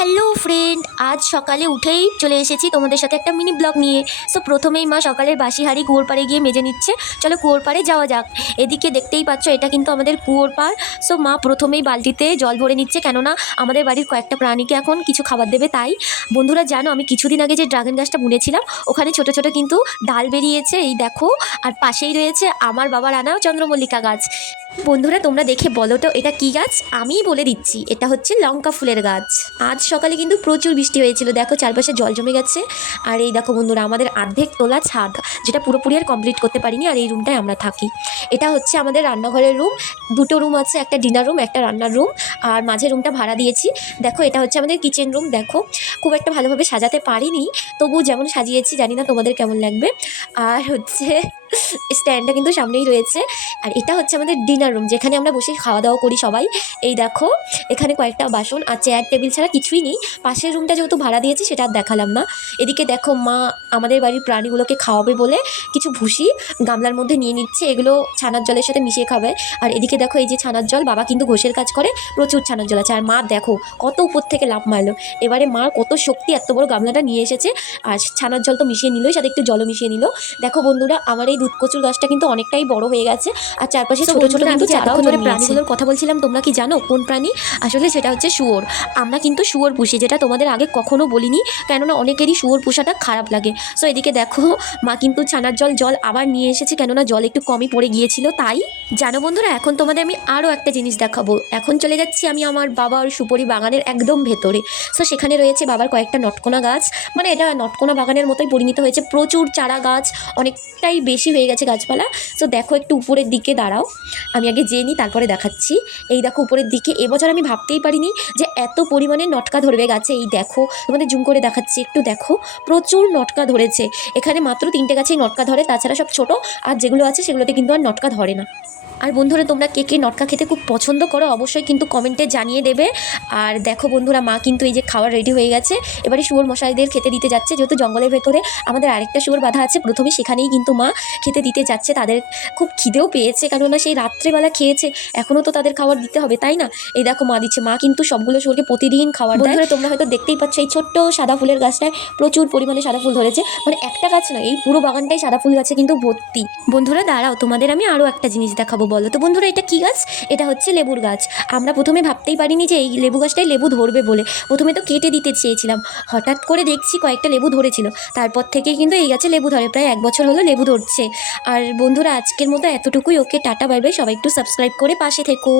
Hello friend, আজ সকালে উঠেই চলে এসেছি তোমাদের সাথে একটা মিনি ব্লগ নিয়ে। সো প্রথমেই মা সকালের বাসি হাঁড়ি কুয়োর পাড়ে গিয়ে মেজে নিচ্ছে। চলো কুয়োর পাড়ে যাওয়া যাক। এদিকে দেখতেই পাচ্ছ এটা কিন্তু আমাদের কুয়োর পাড়। সো মা প্রথমেই বালতিতে জল ভরে নিচ্ছে, কেননা আমাদের বাড়ির কয়েকটা প্রাণীকে এখন কিছু খাবার দেবে তাই। বন্ধুরা জানো, আমি কিছুদিন আগে যে ড্রাগন গাছটা বুনেছিলাম ওখানে ছোট ছোট কিন্তু ডাল বেরিয়েছে, এই দেখো। আর পাশেই রয়েছে আমার বাবার আনা চন্দ্রমল্লিকা গাছ। বন্ধুরা তোমরা দেখে বলো তো এটা কি গাছ? আমিই বলে দিচ্ছি, এটা হচ্ছে লঙ্কা ফুলের গাছ। আজ সকালে কিন্তু প্রচুর বৃষ্টি হয়েছিল, দেখো চারপাশে জল জমে গেছে। আর এই দেখো বন্ধুরা, আমাদের অর্ধেক তোলা ছাদ, যেটা পুরোপুরি আর কমপ্লিট করতে পারিনি। আর এই রুমটায় আমরা থাকি। এটা হচ্ছে আমাদের রান্নাঘরের রুম। দুটো রুম আছে, একটা ডিনার রুম, একটা রান্নার রুম। আর মাঝে রুমটা ভাড়া দিয়েছি। দেখো এটা হচ্ছে আমাদের কিচেন রুম। দেখো খুব একটা ভালোভাবে সাজাতে পারিনি, তবু যেমন সাজিয়েছি জানি না তোমাদের কেমন লাগবে। আর হচ্ছে স্ট্যান্ডটা কিন্তু সামনেই রয়েছে। আর এটা হচ্ছে আমাদের ডিনার রুম, যেখানে আমরা বসে খাওয়া দাওয়া করি সবাই। এই দেখো এখানে কয়েকটা বাসন আর চেয়ার টেবিল ছাড়া কিছুই নেই। পাশের রুমটা যেহেতু ভাড়া দিয়েছি সেটা আর দেখালাম না। এদিকে দেখো মা আমাদের বাড়ির প্রাণীগুলোকে খাওয়াবে বলে কিছু ভুসি গামলার মধ্যে নিয়ে নিচ্ছে, এগুলো ছানার জলের সাথে মিশিয়ে খাবে। আর এদিকে দেখো এই যে ছানার জল, বাবা কিন্তু ঘষের কাজ করে, প্রচুর ছানার জল আছে। আর মা দেখো কত উপর থেকে লাফ মারলো। এবারে মার কত শক্তি, এত বড় গামলাটা নিয়ে এসেছে। আর ছানার জল তো মিশিয়ে নিলই, সাথে একটু জলও মিশিয়ে নিল। দেখো বন্ধুরা, আমার এই দুধ কচুর গাছটা কিন্তু অনেকটাই বড় হয়ে গেছে। আর চারপাশে ছোট ছোট কিন্তু চারাও ধরে। প্রাণীগুলোর কথা বলছিলাম, তোমরা কি জানো কোন প্রাণী? আসলে সেটা হচ্ছে শুয়োর। আমরা কিন্তু শুয়োর পুষি, যেটা তোমাদের আগে কখনো বলিনি, কেননা অনেকেরই শুয়োর পোষাটা খারাপ লাগে। সো এদিকে দেখো মা কিন্তু ছানার জল আবার নিয়ে এসেছে, কেননা জল একটু কমই পড়ে গিয়েছিল তাই। জানো বন্ধুরা, এখন তোমাদের আমি আরও একটা জিনিস দেখাবো। এখন চলে যাচ্ছি আমি আমার বাবার সুপারি বাগানের একদম ভেতরে। সো সেখানে রয়েছে বাবার কয়েকটা নটকোনা গাছ, মানে এটা নটকোনা বাগানের মতোই পরিণত হয়েছে। প্রচুর চারা গাছ, অনেকটাই বেশি হয়ে গেছে গাছপালা। সো দেখো একটু উপরের দিকে দাঁড়াও, আমি আগে যেয়ে নিই তারপরে দেখাচ্ছি। এই দেখো উপরের দিকে, এবছর আমি ভাবতেই পারিনি যে এত পরিমাণে নটকা ধরবে গাছে। এই দেখো তোমাদের জুম করে দেখাচ্ছি, একটু দেখো প্রচুর নটকা ধরেছে। এখানে মাত্র 3টে গাছেই নটকা ধরে, তাছাড়া সব ছোট। আর যেগুলো আছে সেগুলোতে কিন্তু আর নটকা ধরে না। আর বন্ধুরা তোমরা কে কে নটকা খেতে খুব পছন্দ করো অবশ্যই কিন্তু কমেন্টে জানিয়ে দেবে। আর দেখো বন্ধুরা, মা কিন্তু এই যে খাবার রেডি হয়ে গেছে, এবারে শুয়োর মশাইদের খেতে দিতে যাচ্ছে। যেহেতু জঙ্গলের ভেতরে আমাদের আরেকটা শুয়োর বাঁধা আছে, প্রথমে সেখানেই কিন্তু মা খেতে দিতে যাচ্ছে। তাদের খুব খিদেও পেয়েছে, কেননা সেই রাত্রেবেলা খেয়েছে, এখনও তো তাদের খাবার দিতে হবে তাই না। এই দেখো মা দিচ্ছে, মা কিন্তু সবগুলো শুয়োরকে প্রতিদিন খাবার দেয়। তোমরা হয়তো দেখতেই পাচ্ছ এই ছোট্ট সাদা ফুলের গাছটায় প্রচুর পরিমাণে সাদা ফুল ধরেছে, মানে একটা গাছ নয়, এই পুরো বাগানটাই সাদা ফুল গাছে কিন্তু ভর্তি। বন্ধুরা দাঁড়াও, তোমাদের আমি আরও একটা জিনিস দেখাবো। বলো তো বন্ধুরা এটা কি গাছ? এটা হচ্ছে লেবুর গাছ। আমরা প্রথমে ভাবতেই পারিনি যে এই লেবু গাছটাই লেবু ধরবে বলে, প্রথমে তো কেটে দিতে চেয়েছিলাম। হঠাৎ করে দেখছি কয়েকটা লেবু ধরেছিল, তারপর থেকে কিন্তু এই গাছে লেবু ধরে, প্রায় 1 বছর হলো লেবু ধরছে। আর বন্ধুরা আজকের মতো এতটুকুই। ওকে টাটা, বাই বাই। সবাই একটু সাবস্ক্রাইব করে পাশে থেকো।